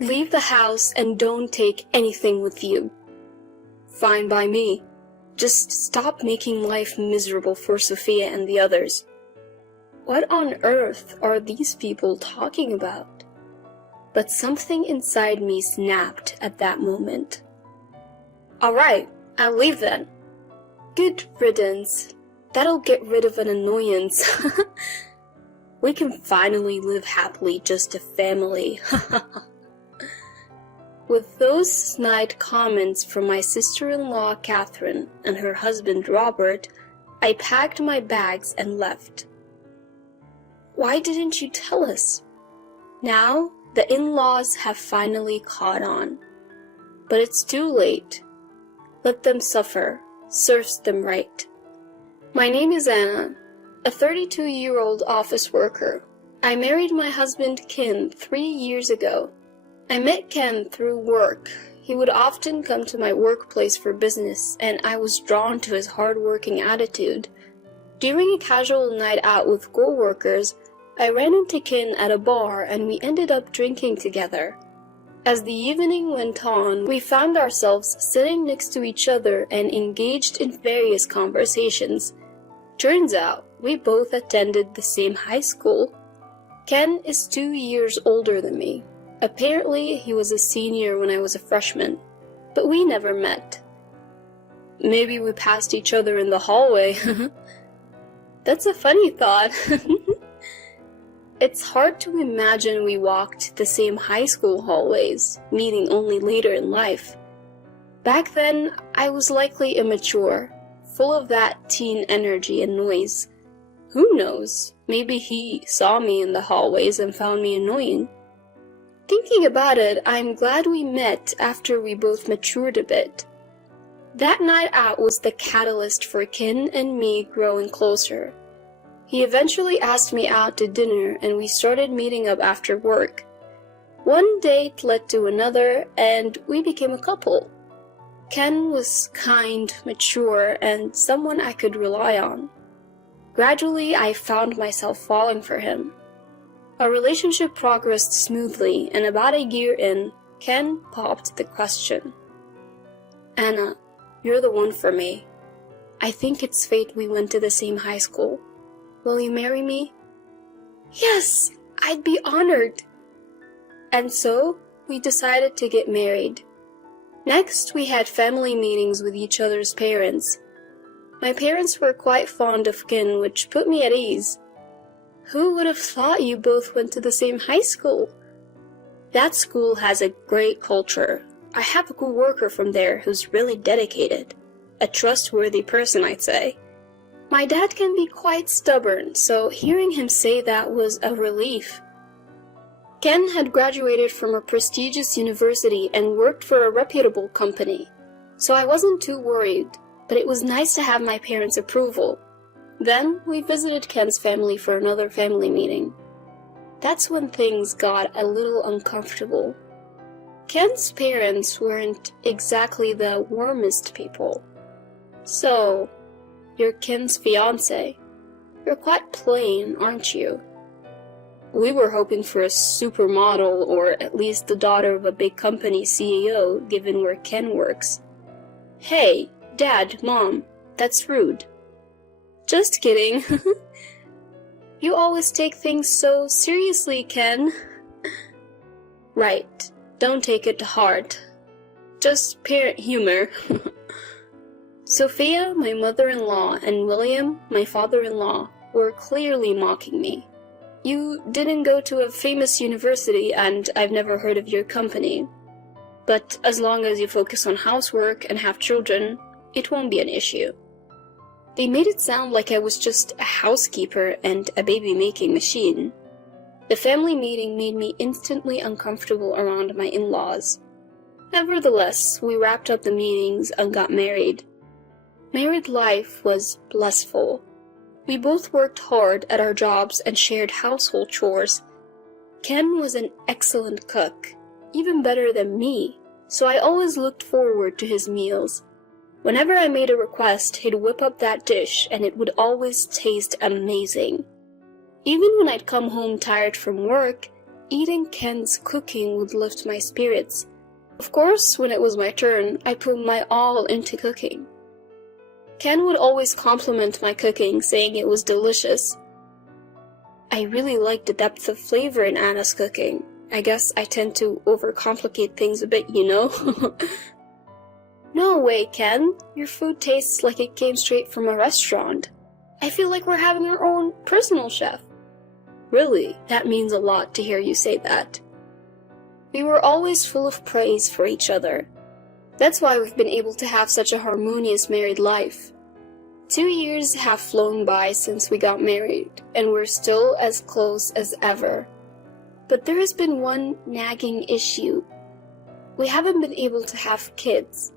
Leave the house and don't take anything with you. Fine by me. Just stop making life miserable for Sophia and the others. What on earth are these people talking about? But something inside me snapped at that moment. Alright, I'll leave then. Good riddance. That'll get rid of an annoyance. We can finally live happily, just a family. With those snide comments from my sister-in-law Catherine and her husband Robert, I packed my bags and left. Why didn't you tell us? Now, the in-laws have finally caught on. But it's too late. Let them suffer. Serves them right. My name is Anna, a 32-year-old office worker. I married my husband Ken 3 years ago. I met Ken through work. He would often come to my workplace for business, and I was drawn to his hard-working attitude. During a casual night out with co-workers, I ran into Ken at a bar and we ended up drinking together. As the evening went on, we found ourselves sitting next to each other and engaged in various conversations. Turns out, we both attended the same high school. Ken is 2 years older than me. Apparently, he was a senior when I was a freshman, but we never met. Maybe we passed each other in the hallway. That's a funny thought. It's hard to imagine we walked the same high school hallways, meeting only later in life. Back then, I was likely immature, full of that teen energy and noise. Who knows, maybe he saw me in the hallways and found me annoying. Thinking about it, I'm glad we met after we both matured a bit. That night out was the catalyst for Ken and me growing closer. He eventually asked me out to dinner and we started meeting up after work. One date led to another and we became a couple. Ken was kind, mature, and someone I could rely on. Gradually, I found myself falling for him. Our relationship progressed smoothly, and about a year in, Ken popped the question. Anna, you're the one for me. I think it's fate we went to the same high school. Will you marry me? Yes, I'd be honored. And so, we decided to get married. Next, we had family meetings with each other's parents. My parents were quite fond of Ken, which put me at ease. Who would have thought you both went to the same high school? That school has a great culture. I have a co-worker from there who's really dedicated. A trustworthy person, I'd say. My dad can be quite stubborn, so hearing him say that was a relief. Ken had graduated from a prestigious university and worked for a reputable company, so I wasn't too worried, but it was nice to have my parents' approval. Then, we visited Ken's family for another family meeting. That's when things got a little uncomfortable. Ken's parents weren't exactly the warmest people. So, you're Ken's fiancé. You're quite plain, aren't you? We were hoping for a supermodel or at least the daughter of a big company CEO, given where Ken works. Hey, Dad, Mom, that's rude. Just kidding. You always take things so seriously, Ken. Right, don't take it to heart. Just parent humor. Sophia, my mother-in-law, and William, my father-in-law, were clearly mocking me. You didn't go to a famous university and I've never heard of your company. But as long as you focus on housework and have children, it won't be an issue. They made it sound like I was just a housekeeper and a baby-making machine. The family meeting made me instantly uncomfortable around my in-laws. Nevertheless, we wrapped up the meetings and got married. Married life was blissful. We both worked hard at our jobs and shared household chores. Ken was an excellent cook, even better than me, so I always looked forward to his meals. Whenever I made a request, he'd whip up that dish and it would always taste amazing. Even when I'd come home tired from work, eating Ken's cooking would lift my spirits. Of course, when it was my turn, I put my all into cooking. Ken would always compliment my cooking, saying it was delicious. I really like the depth of flavor in Anna's cooking. I guess I tend to overcomplicate things a bit, you know? No way, Ken. Your food tastes like it came straight from a restaurant. I feel like we're having our own personal chef. Really, that means a lot to hear you say that. We were always full of praise for each other. That's why we've been able to have such a harmonious married life. 2 years have flown by since we got married, and we're still as close as ever. But there has been one nagging issue. We haven't been able to have kids.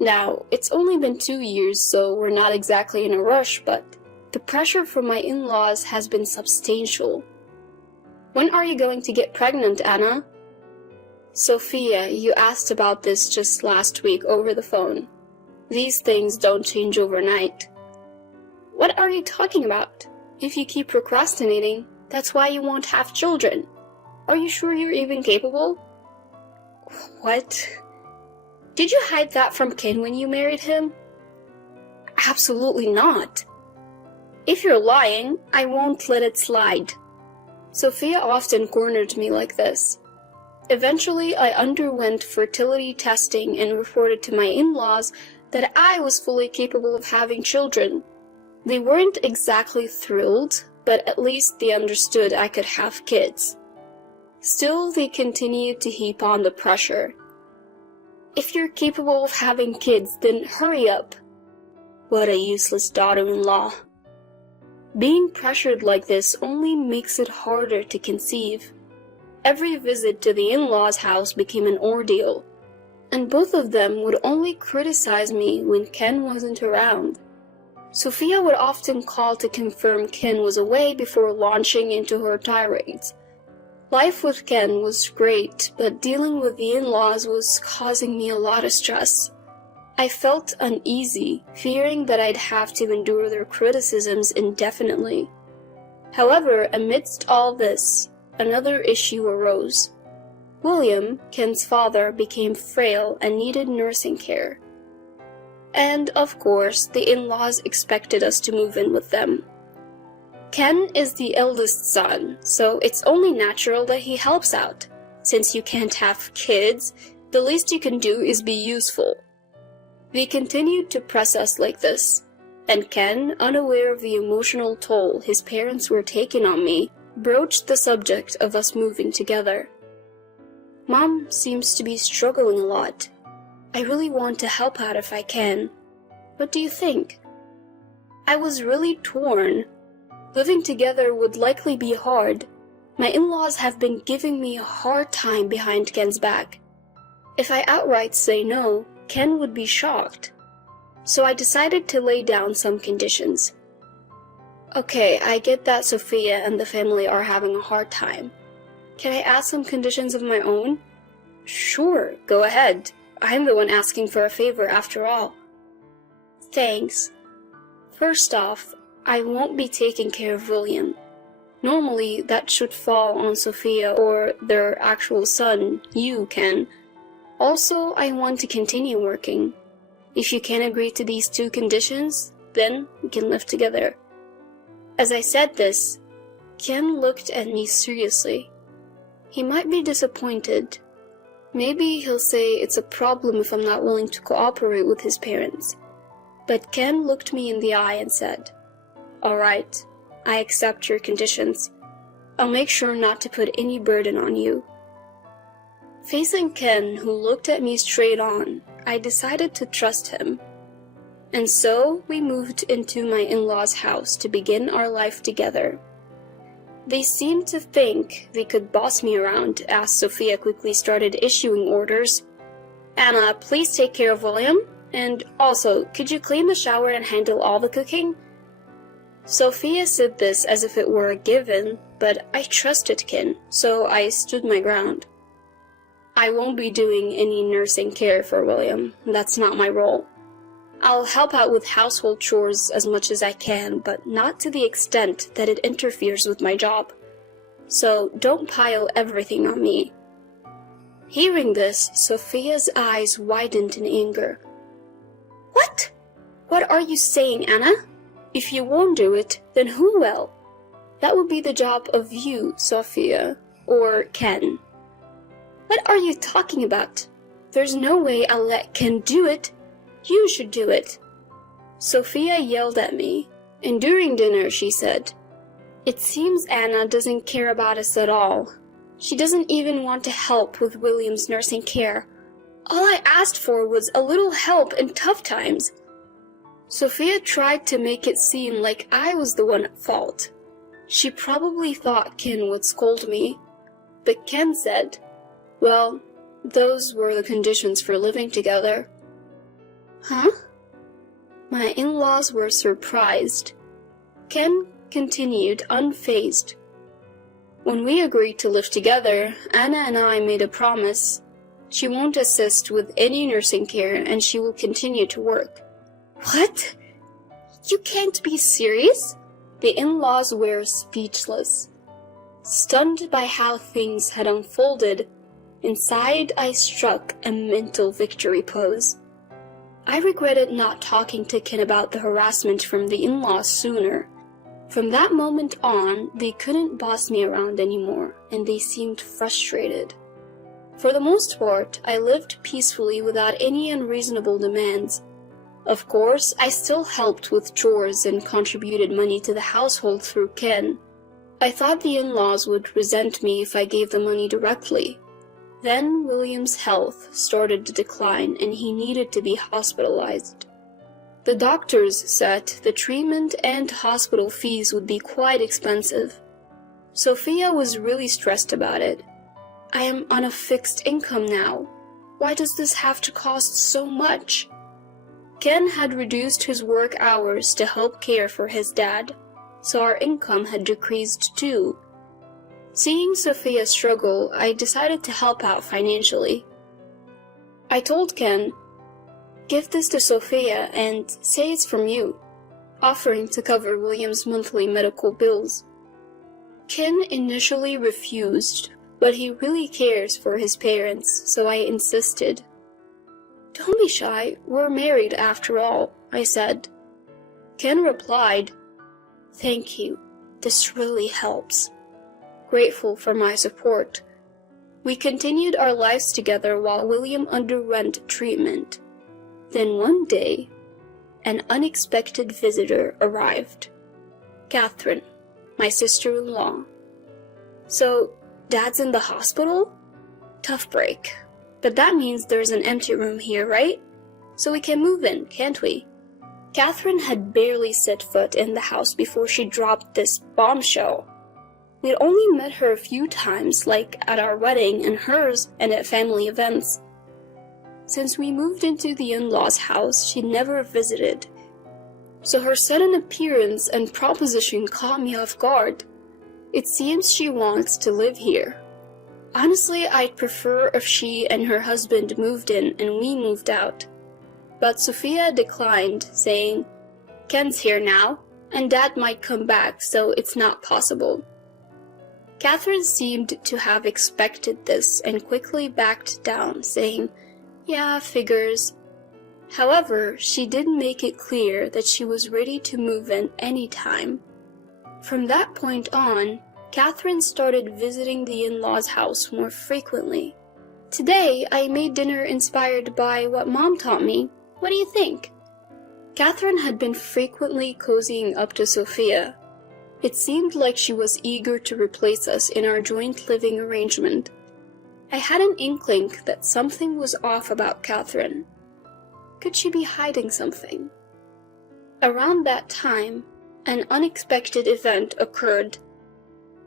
Now, it's only been 2 years, so we're not exactly in a rush, but the pressure from my in-laws has been substantial. When are you going to get pregnant, Anna? Sophia, you asked about this just last week over the phone. These things don't change overnight. What are you talking about? If you keep procrastinating, that's why you won't have children. Are you sure you're even capable? What? Did you hide that from Ken when you married him? Absolutely not. If you're lying, I won't let it slide. Sophia often cornered me like this. Eventually, I underwent fertility testing and reported to my in-laws that I was fully capable of having children. They weren't exactly thrilled, but at least they understood I could have kids. Still, they continued to heap on the pressure. If you're capable of having kids, then hurry up. What a useless daughter-in-law. Being pressured like this only makes it harder to conceive. Every visit to the in-laws' house became an ordeal, and both of them would only criticize me when Ken wasn't around. Sophia would often call to confirm Ken was away before launching into her tirades. Life with Ken was great, but dealing with the in-laws was causing me a lot of stress. I felt uneasy, fearing that I'd have to endure their criticisms indefinitely. However, amidst all this, another issue arose. William, Ken's father, became frail and needed nursing care. And, of course, the in-laws expected us to move in with them. Ken is the eldest son, so it's only natural that he helps out. Since you can't have kids, the least you can do is be useful. They continued to press us like this, and Ken, unaware of the emotional toll his parents were taking on me, broached the subject of us moving together. Mom seems to be struggling a lot. I really want to help out if I can. What do you think? I was really torn. Living together would likely be hard. My in-laws have been giving me a hard time behind Ken's back. If I outright say no, Ken would be shocked. So I decided to lay down some conditions. Okay, I get that Sophia and the family are having a hard time. Can I ask some conditions of my own? Sure, go ahead. I'm the one asking for a favor after all. Thanks. First off, I won't be taking care of William. Normally, that should fall on Sophia or their actual son, you, Ken. Also, I want to continue working. If you can agree to these 2 conditions, then we can live together. As I said this, Ken looked at me seriously. He might be disappointed. Maybe he'll say it's a problem if I'm not willing to cooperate with his parents. But Ken looked me in the eye and said, "All right, I accept your conditions. I'll make sure not to put any burden on you." Facing Ken, who looked at me straight on, I decided to trust him. And so we moved into my in-laws' house to begin our life together. They seemed to think they could boss me around as Sophia quickly started issuing orders. "Anna, please take care of William. And also, could you clean the shower and handle all the cooking?" Sophia said this as if it were a given, but I trusted Ken, so I stood my ground. I won't be doing any nursing care for William. That's not my role. I'll help out with household chores as much as I can, but not to the extent that it interferes with my job. so don't pile everything on me." Hearing this, Sophia's eyes widened in anger. "What? What are you saying, Anna? If you won't do it, then who will? That would be the job of you, Sophia, or Ken." "What are you talking about? There's no way I'll let Ken do it. You should do it." Sophia yelled at me, and during dinner she said, "It seems Anna doesn't care about us at all. She doesn't even want to help with William's nursing care. All I asked for was a little help in tough times." Sophia tried to make it seem like I was the one at fault. She probably thought Ken would scold me, but Ken said, "Well, those were the conditions for living together." "Huh?" My in-laws were surprised. Ken continued unfazed. "When we agreed to live together, Anna and I made a promise. She won't assist with any nursing care and she will continue to work." "What? You can't be serious?" The in-laws were speechless. Stunned by how things had unfolded, inside I struck a mental victory pose. I regretted not talking to Ken about the harassment from the in-laws sooner. From that moment on, they couldn't boss me around anymore, and they seemed frustrated. For the most part, I lived peacefully without any unreasonable demands. Of course, I still helped with chores and contributed money to the household through Ken. I thought the in-laws would resent me if I gave the money directly. Then William's health started to decline and he needed to be hospitalized. The doctors said the treatment and hospital fees would be quite expensive. Sophia was really stressed about it. "I am on a fixed income now. Why does this have to cost so much?" Ken had reduced his work hours to help care for his dad, so our income had decreased too. Seeing Sophia struggle, I decided to help out financially. I told Ken, "Give this to Sophia and say it's from you," offering to cover William's monthly medical bills. Ken initially refused, but he really cares for his parents, so I insisted. "Don't be shy, we're married after all," I said. Ken replied, "Thank you, this really helps." Grateful for my support. We continued our lives together while William underwent treatment. Then one day, an unexpected visitor arrived. Catherine, my sister-in-law. "So, Dad's in the hospital? Tough break. But that means there's an empty room here, right? So we can move in, can't we?" Catherine had barely set foot in the house before she dropped this bombshell. We'd only met her a few times, like at our wedding and hers and at family events. Since we moved into the in-laws' house, she never visited. So her sudden appearance and proposition caught me off guard. It seems she wants to live here. Honestly, I'd prefer if she and her husband moved in and we moved out. But Sophia declined, saying, "Ken's here now, and Dad might come back, so it's not possible." Catherine seemed to have expected this and quickly backed down, saying, "Yeah, figures." However, she did make it clear that she was ready to move in any time. From that point on, Catherine started visiting the in-laws' house more frequently. Today, I made dinner inspired by what Mom taught me. What do you think? Catherine had been frequently cozying up to Sophia. It seemed like she was eager to replace us in our joint living arrangement. I had an inkling that something was off about Catherine. Could she be hiding something? Around that time, an unexpected event occurred.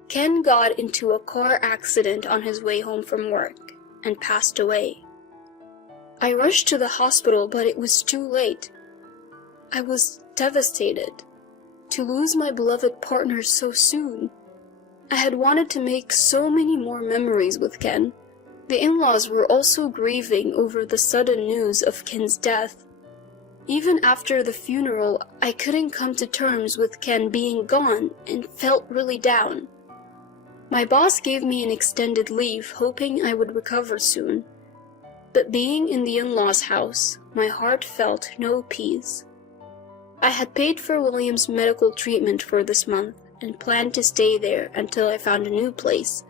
Ken got into a car accident on his way home from work and passed away. I rushed to the hospital, but it was too late. I was devastated to lose my beloved partner so soon. I had wanted to make so many more memories with Ken. The in-laws were also grieving over the sudden news of Ken's death. Even after the funeral, I couldn't come to terms with Ken being gone and felt really down. My boss gave me an extended leave, hoping I would recover soon. But being in the in-laws' house, my heart felt no peace. I had paid for William's medical treatment for this month and planned to stay there until I found a new place.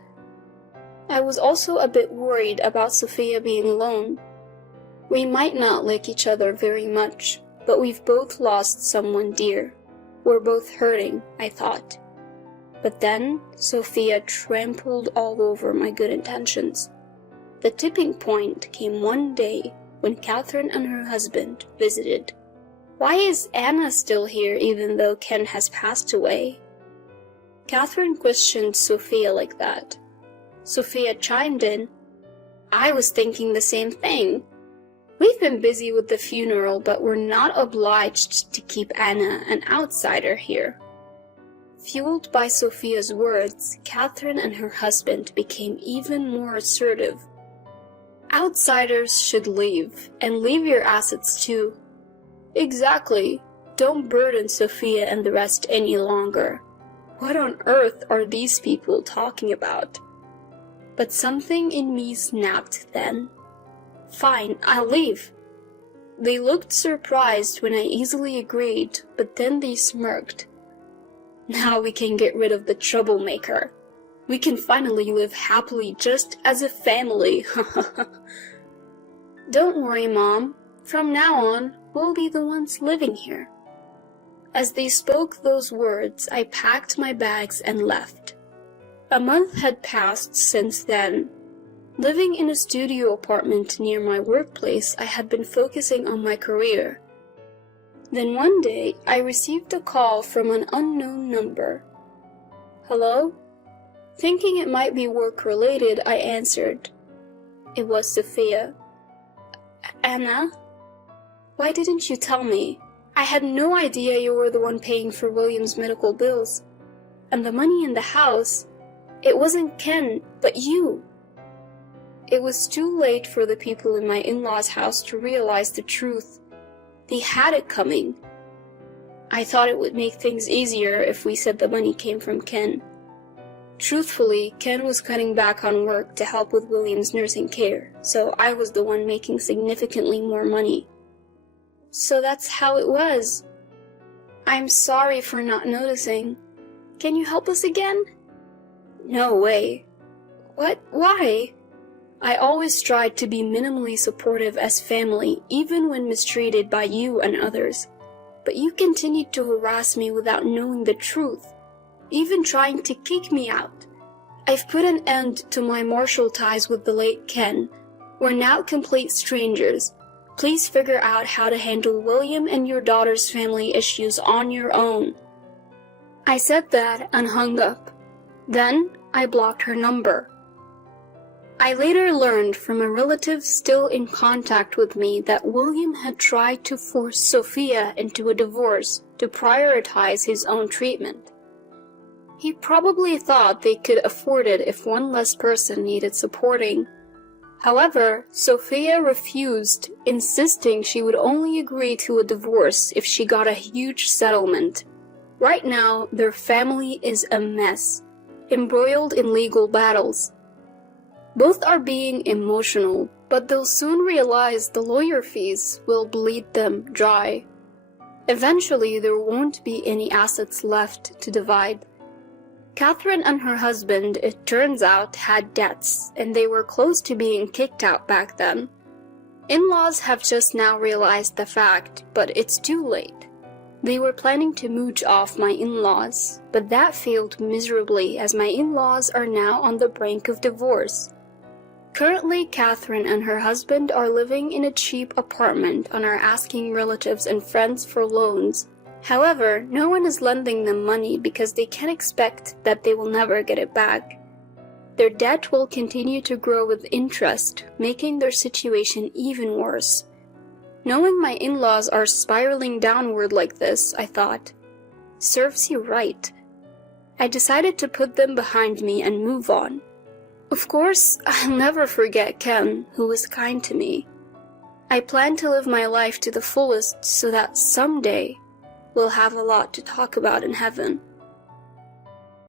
I was also a bit worried about Sophia being alone. We might not like each other very much, but we've both lost someone dear. We're both hurting, I thought. But then, Sophia trampled all over my good intentions. The tipping point came one day when Catherine and her husband visited. Why is Anna still here even though Ken has passed away? Catherine questioned Sophia like that. Sophia chimed in, I was thinking the same thing. We've been busy with the funeral, but we're not obliged to keep Anna an outsider here. Fueled by Sophia's words, Catherine and her husband became even more assertive. Outsiders should leave, and leave your assets too. Exactly. Don't burden Sophia and the rest any longer. What on earth are these people talking about? But something in me snapped then. Fine, I'll leave. They looked surprised when I easily agreed, but then they smirked. Now we can get rid of the troublemaker. We can finally live happily just as a family. Don't worry, Mom. From now on, we'll be the ones living here. As they spoke those words, I packed my bags and left. A month had passed since then. Living in a studio apartment near my workplace, I had been focusing on my career. Then one day, I received a call from an unknown number. Hello? Thinking it might be work-related, I answered. It was Sophia. Anna? Why didn't you tell me? I had no idea you were the one paying for William's medical bills. And the money in the house, it wasn't Ken, but you. It was too late for the people in my in-laws' house to realize the truth. They had it coming. I thought it would make things easier if we said the money came from Ken. Truthfully, Ken was cutting back on work to help with William's nursing care, so I was the one making significantly more money. So that's how it was. I'm sorry for not noticing. Can you help us again? No way. What? Why? I always tried to be minimally supportive as family, even when mistreated by you and others. But you continued to harass me without knowing the truth, even trying to kick me out. I've put an end to my martial ties with the late Ken. We're now complete strangers. Please figure out how to handle William and your daughter's family issues on your own. I said that and hung up. Then I blocked her number. I later learned from a relative still in contact with me that William had tried to force Sophia into a divorce to prioritize his own treatment. He probably thought they could afford it if one less person needed supporting. However, Sophia refused, insisting she would only agree to a divorce if she got a huge settlement. Right now, their family is a mess, embroiled in legal battles. Both are being emotional, but they'll soon realize the lawyer fees will bleed them dry. Eventually, there won't be any assets left to divide. Catherine and her husband, it turns out, had debts, and they were close to being kicked out back then. In-laws have just now realized the fact, but it's too late. They were planning to mooch off my in-laws, but that failed miserably as my in-laws are now on the brink of divorce. Currently, Catherine and her husband are living in a cheap apartment and are asking relatives and friends for loans. However, no one is lending them money because they can expect that they will never get it back. Their debt will continue to grow with interest, making their situation even worse. Knowing my in-laws are spiraling downward like this, I thought, serves you right. I decided to put them behind me and move on. Of course, I'll never forget Ken, who was kind to me. I plan to live my life to the fullest so that someday we'll have a lot to talk about in heaven.